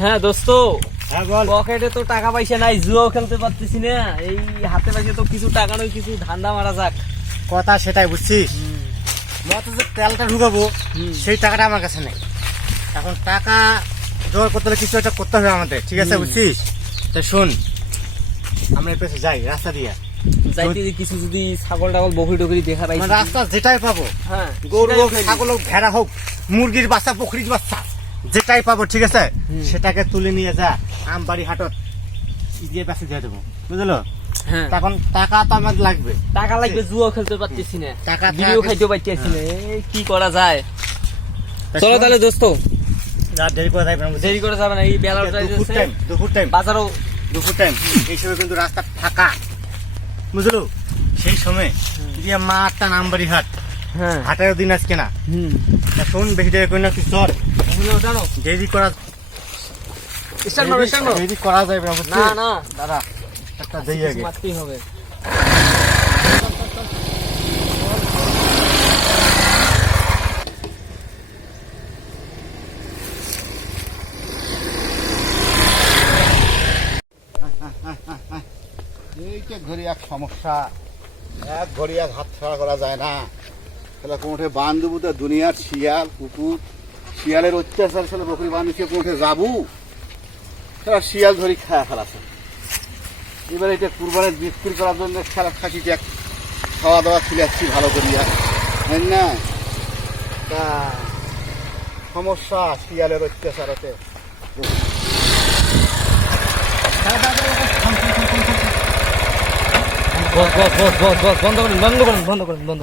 হ্যাঁ দোস্ত, হ্যাঁ বল। পকেটে তো টাকা পয়সা নাই, জুয়াও খেলতে পারতেছি না। এই হাতে পাইছে তো কিছু টাকা নয়, কিছু ধান্দা মারা যাক। কথা সেটাই বুঝছিস, মতো যে তেলটা ঢুকাবো সেই টাকাটা আমার কাছে নেই। এখন টাকা জোগাড় করতে হলে কিছু একটা করতে হবে আমাদের, ঠিক আছে বুঝছিস? তা শোন, আমরা এই পেছনে যাই রাস্তা দিয়ে, যাইতে যে কিছু যদি ছাগল টাগল বকরি টকরি দেখা পাই, মানে রাস্তা যেটাই পাবো, হ্যাঁ গরু হোক ছাগল হোক ভেড়া হোক মুরগির বাচ্চা বকরির বাচ্চা যেটাই পাবো, ঠিক আছে সেটাকে তুলে নিয়ে যা আমবাড়ি হাটত দিয়ে বেঁচে দিয়ে দেবো, বুঝলো? হ্যাঁ তখন টাকা তো আমার লাগবে, টাকা লাগবে, জুয়াও খেলতে পারতেছি না, টাকা বিড়িও খাইতে পারতেছি না। এই কি করা যায়? চলো তাহলে দোস্ত, যা দেরি করে যাবে না, দেরি করে যাবে না। এই বেলাটা দুপুর টাইম বাজারও দুপুর টাইম এই সময় কিন্তু রাস্তা ফাঁকা, বুঝলো? সেই সময় দিয়ে মাঠটা আমবাড়ি হাট, হ্যাঁ হাটের দিন আজকে না। তা শোন, বেশি দেরি করি না, তুই চল, জানো দেরি করা স্টার্ট মারো, স্টার্ট মারো। দেরি করা যাবে না, বুঝছিস? না না দাদা একটা দেই আগে মারতেই হবে। এইটা ঘড়ি এক সমস্যা, এক ঘড়ি এক হাত ছাড়া করা যায় না। তাহলে কোনঠে বান্ধবু তো দুনিয়ার শিয়াল কুকুর, শিয়ালের অত্যাচার ছেলে বকরি বাঁধিছে, কোনঠে যাবো তারা শিয়াল ধরি খায়া ফেলাছে। এবার এটা কুরবানের বিক্রি করার জন্য খেলা থাকি এক খাওয়া দাওয়া খিলাচ্ছি ভালো করিয়া, তাই না? তা সমস্যা শিয়ালের অত্যাচারতে। বন্ধ করেন।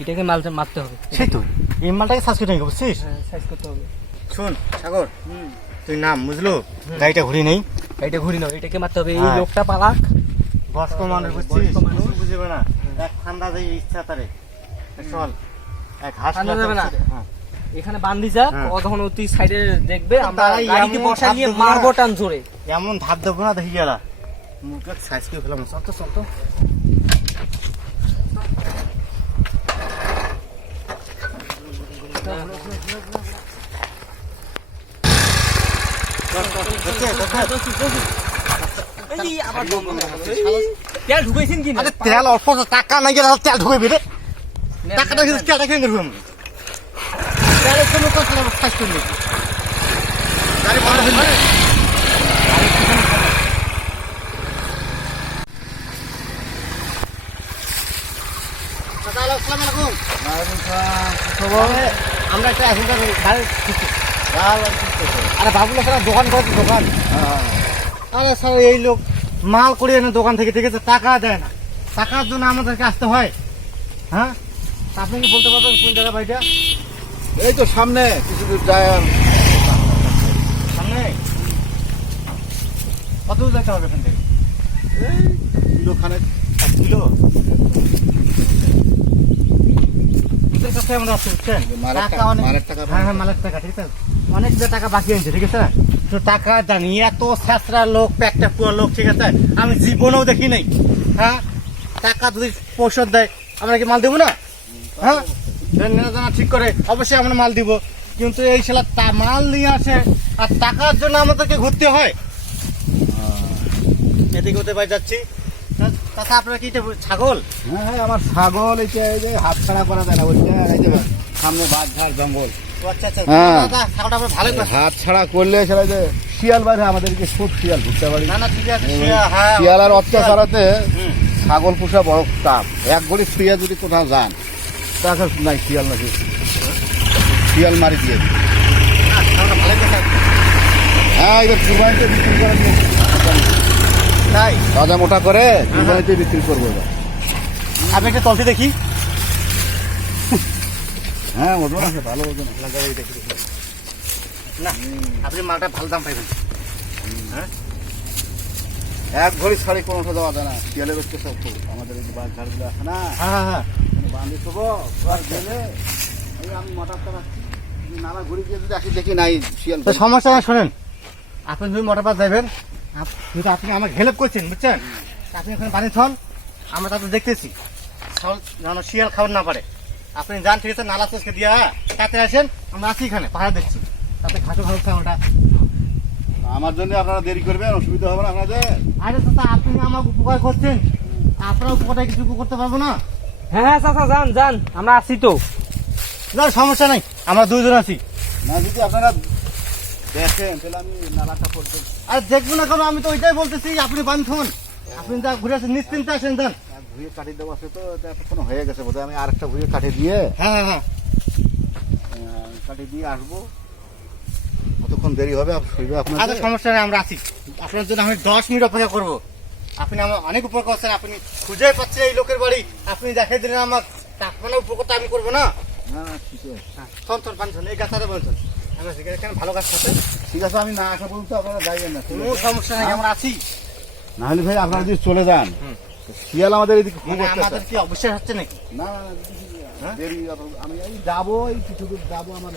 এটাকে মালটা মারতে হবে। সেই তো এই মালটাকে সার্চ করে নিয়ে বুঝছিস? হ্যাঁ, সাইজ করতে হবে। শোন সাগর, তুই নাম, বুঝলো? গাড়িটা ঘুরি নেই, এটা ঘুরি নাও, এটাকে মারতে হবে। এই হ্যাঁ। লোকটা পালাক, বয়স্ক মানুষ, বুঝছিস? বয়স্ক মানুষ। বুঝবে না, এক ঠান্ডা যে ইচ্ছা তারে। চল এক হাস ঠান্ডা যাবে না। হ্যাঁ। এখানে বান্ধি যাক, হ্যাঁ। তখন তুই সাইডে দেখবে, আমরা তারা গাড়িকে এমন বসাই নিয়ে ভাব দেবো না। মারবো টান জোরে। এমন ধাপ দেবো না, দেখি গেলা মুখটা সাইজ করে ফেলাম। চল তো চল তো। এই আবার বন্ধ হয়ে গেল। তেল ঢুকাইছেন কি না? আরে তেল অল্প, টাকা নাই গেলে তেল ঢুকে বেরে, টাকাটা কিন্তু তেলটা কিনে ঢুকবে আমি। তেলের জন্য তো সাইজ করে নিবি। গাড়ি ভালো হইলে আমরা একটা এখনকার গাড়ি আরে বাবুল একটা দোকান করছে, দোকান। আরে স্যার এই লোক মাল করে এনে দোকান থেকে, ঠিক আছে, টাকা দেয় না। টাকার জন্য আমাদেরকে আসতে হয়। হ্যাঁ, তা আপনি কি বলতে পারবেন কোন জায়গা বাড়িটা? এই তো সামনে কিছু দূর যায় আর সামনে কত দূর যেতে হবে এখান থেকে? কিলোখানে। 1 কিলো এদের কাছে আমরা আসতে, বুঝছেন? মালের টাকা টাকা, অনেক, মালের টাকা। হ্যাঁ হ্যাঁ মালের টাকা, ঠিক আছে, অনেক যে টাকা বাকি আছে, ঠিক আছে। তো টাকা জানি এত ছেঁচড়া লোক, প্যাকটা পুরো লোক, ঠিক আছে, আমি জীবনেও দেখি নাই। হ্যাঁ, টাকা যদি পরিশোধ দেয় আমরা কি মাল দেবো না? হ্যাঁ, জানা ঠিক করে অবশ্যই আমরা মাল দিব, কিন্তু এই শালা মাল নিয়ে আসে আর টাকার জন্য আমাদেরকে ঘুরতে হয়। এদিকে ওতে বাড়ি যাচ্ছি। তাছাড়া আপনারা কি এটা ছাগল? হ্যাঁ হ্যাঁ, আমার ছাগল এইটা, এই যে হাত ছাড়া করা যায় না, ওইটা এই যে সামনে বাঘ ঝাড় জঙ্গল, ও আচ্ছা আচ্ছা, হ্যাঁ। দাদা, ছাগলটা আমরা ভালোই পাচ্ছি। হাত ছাড়া করলে সেটা যে শিয়াল বাইরে আমাদেরকে খুব শিয়াল ঢুকতে পারি। না না ঠিক আছে, হ্যাঁ, শিয়ালার অত্যাচারাতে হুম। ছাগল পোষা বড় টাপ। এক গড়ি শুয়ে যদি কোথাও যান, তাকে নাই শিয়াল নাকি শিয়াল মারি দিয়ে দিবে। না, ছাগলটা ভালোই পাচ্ছি। হ্যাঁ, এবার কুরবানিতে বিক্রি করার জন্য তাই তাজা মোটা করে কুরবানিতে বিক্রি করবো এবার। আপনি একটা তলতে দেখি। হ্যাঁ, ওজন আছে, ভালো ওজন আছে। না দেখি দেখি। না, আপনি মালটা ভালো দাম পাইবেন। হ্যাঁ, এক ঘড়ি ছাড়ি কোনো ওঠা যাওয়া যায় না, শিয়ালের হচ্ছে সব খুব। আমাদের এই যে বাঘ ঝাড়গুলো আছে না, হ্যাঁ হ্যাঁ, বান্ধি থবো গেলে এই আমি মোটা চালাচ্ছি, নানা ঘুরি গিয়ে যদি আসি দেখি নাই শিয়াল। তো সমস্যা না, শোনেন, আপনি যদি মোটর পাস যাবেন, কিন্তু আপনি আমাকে হেল্প করছেন, বুঝছেন? আপনি এখানে বানিয়ে ছন, আমরা তাতে দেখতেছি যেন শিয়াল খাওয়ার না পারে। আপনি যান, ঠিক আছে, নালা চেষ্টা দিয়া তাতে আসেন, আমরা আছি এখানে পাহাড় দেখছি, তাতে ঘাসও ভালো ছাগলটা। আমার জন্য আপনারা দেরি করবেন, অসুবিধা হবে না আপনাদের? আরে চাচা আপনি আমাকে উপকার করছেন, আপনার উপকারটা কিছু করতে পারবো না? হ্যাঁ হ্যাঁ চাচা যান যান, আমরা আছি তো। না সমস্যা নাই, আমরা দুইজন আছি। না যদি আপনারা দেখেন তাহলে আমি নালাটা পর্যন্ত আর দেখবো না কেন, আমি তো ওইটাই বলতেছি, আপনি বান্ধুন, আপনি যা ঘুরে আসেন নিশ্চিন্তে আসেন যান। ভুঁয়ে কাটিয়ে দেওয়া আছে তো, এটা এতক্ষণ হয়ে গেছে বোধহয়। আমি আরেকটা ভুঁয়ে কাটিয়ে দিয়ে হ্যাঁ হ্যাঁ হ্যাঁ কাটিয়ে দিয়ে আসবো। কতক্ষণ দেরি হবে শুইবে আচ্ছা আপনাদের? সমস্যা নেই, আমরা আছি। আপনার জন্য আমি 10 মিনিট অপেক্ষা করবো। আপনি আমার অনেক উপকার করছেন, আপনি খুঁজে পাচ্ছেন এই লোকের বাড়ি, আপনি দেখাই দিলেন আমার, আপনার উপকারটা আমি করবো না? না না, ঠিক আছে। হ্যাঁ থন বান্ধন, এই গাছারে বান্ধন, আমরা সেখানে ভালো কাজ করছেন। ঠিক আছে, আমি না আসা পর্যন্ত আপনারা যাইবেন না। কোনো সমস্যা নেই, আমরা আছি। না হলে ভাই আপনারা যদি চলে যান, শিয়াল আমাদের এদিকে খুব মানে অত্যাচার। আমাদের কি অবশ্যই হচ্ছে নাকি? না না না, হ্যাঁ? দেরি আমি এই যাবো, এই কিছু দূর যাবো, আমার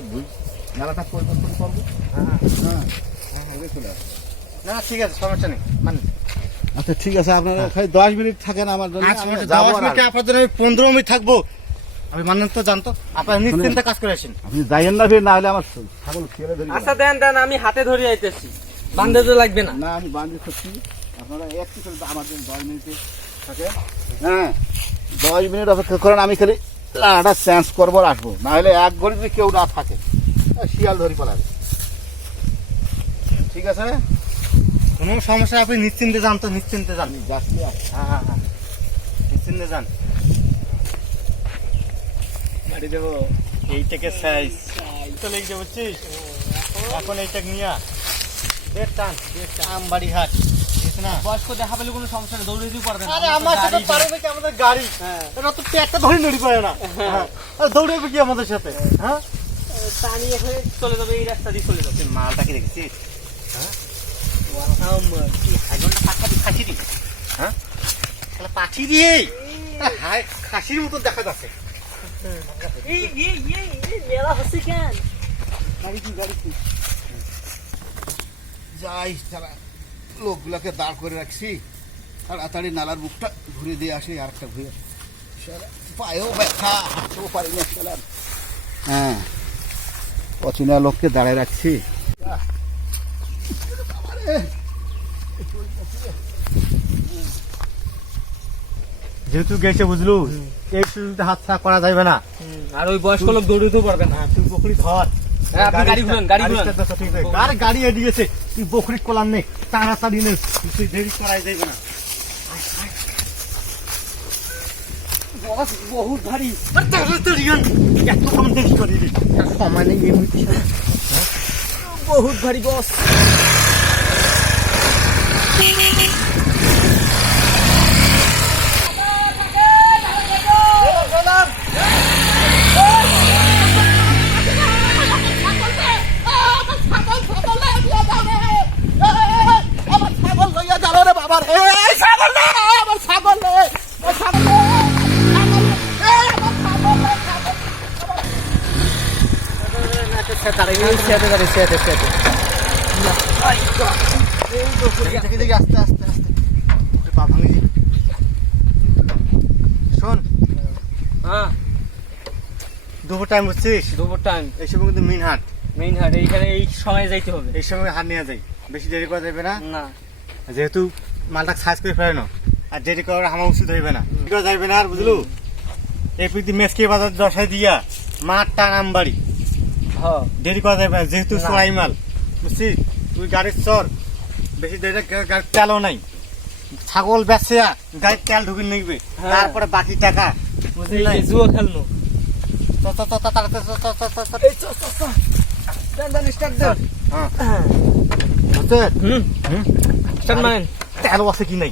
মেলাটা পরিবর্তন করবো। হ্যাঁ হ্যাঁ হ্যাঁ, চলে আসবো। না ঠিক আছে, সমস্যা নেই মানে। আচ্ছা ঠিক আছে, আপনারা খালি 10 মিনিট থাকেন আমার জন্য। আচ্ছা আমি 10 যাবো আর মিনিটে আপনার জন্য আমি 15 মিনিট থাকবো। আমি মানেন তো জানতো, আপনার নিশ্চিন্তে কাজ করে আসেন। আপনি যাইয়েন না, ফির না হলে আমার ছাগল ছেড়ে ধরি। আচ্ছা দেন দেন, আমি হাতে ধরে আইতেছি, বান্ধে তো লাগবে না। না আমি বান্ধি করছি, আপনারা একটু করে আমার জন্য 10 মিনিটে থাকেন। হ্যাঁ 10 মিনিট অপেক্ষা করেন, আমি খালি লাড়াটা চেঞ্জ করবো আর আসবো। না হলে এক ঘড়ি যদি কেউ না থাকে, শিয়াল ধরি পালাবে। ঠিক আছে, কোনো সমস্যা নেই, আপনি নিশ্চিন্তে যান তো, নিশ্চিন্তে যান। আমি যাচ্ছি। হ্যাঁ হ্যাঁ হ্যাঁ নিশ্চিন্তে যান। মারি দেবো এইটাকে সাইজ তো লেগে বুঝছিস, এখন এইটাকে নিয়া টান আমবাড়ি হাট না। বয়স্ক দেখা পেলে কোনো সমস্যা নেই, দৌড়ে দিতে পারবেন। আরে আমার সাথে পারবে কি, আমাদের গাড়ি, এটা তো একটা ধরে নড়ি পারে না, দৌড়ে কি আমাদের সাথে? হ্যাঁ টানি এখানে চলে যাবে, এই রাস্তা দিয়ে চলে যাবে। মালটা কি দেখছিস? হ্যাঁ খাসি দি, হ্যাঁ পাঠি দিয়ে খাসির মতো দেখা যাচ্ছে। মেলা হচ্ছে কেন? গাড়ি কি যাই, তারা লোকগুলাকে দাঁড় করে রাখছি, তাড়াতাড়ি নালার বুকটা ঘুরে দিয়ে আসি। আর একটা ঘুরে পায়েও ব্যথা, হাঁটতেও পারি না শালার। হ্যাঁ অচেনা লোককে দাঁড়ায় রাখছি। যেহেতু গেছে বুঝলু, এই সুযোগটা হাত ছাড়া করা যাবে না। আর ওই বয়স্ক লোক দৌড়ে দিতে পারবে না। তুই বকরি ধর, হ্যাঁ, আপনি গাড়ি ঘুরান, গাড়ি ঘুরান। আর গাড়ি এদিয়েছে, তুই বকরি কোলার নেই, তাড়াতাড়ি নে, তুই দেরি করাই যাইবে না। বহুত ভারী। এত কম দেরি করি সময় নেই এমনিতে। বহুত ভারী বস। আস্তে আস্তে আস্তে পা ভাঙি। শোন হ্যাঁ দুপুর টাইম বুঝছিস, দুপুর টাইম, এই সময় কিন্তু মেইন হাট, মেইন হাট, এইখানে এই সময় যাইতে হবে। এই সময় হাট নিয়ে যাই, বেশি দেরি করা যাবে না। না যেহেতু মালটা সাইজ করে ফেলে না, আর দেরি করার আমার উচিত হইবে না, করা যাইবে না। আর বুঝলু, এই প্রীতি মেসকে বাজার দশায় দিয়া মাঠ টান আমবাড়ি, হ্যাঁ দেরি করা যাবে না, যেহেতু না। চড়াই মাল বুঝছিস। তুই গাড়ির চর, বেশি দেরি গাড়ির তেলও নাই, ছাগল বেচা গাড়ির তেল ঢুকে নিবে, হ্যাঁ। তারপরে বাকি টাকা এই যে জুয়া খেলনো। হ্যাঁ স্টার্ট মারেন। তেল আছে কি নাই?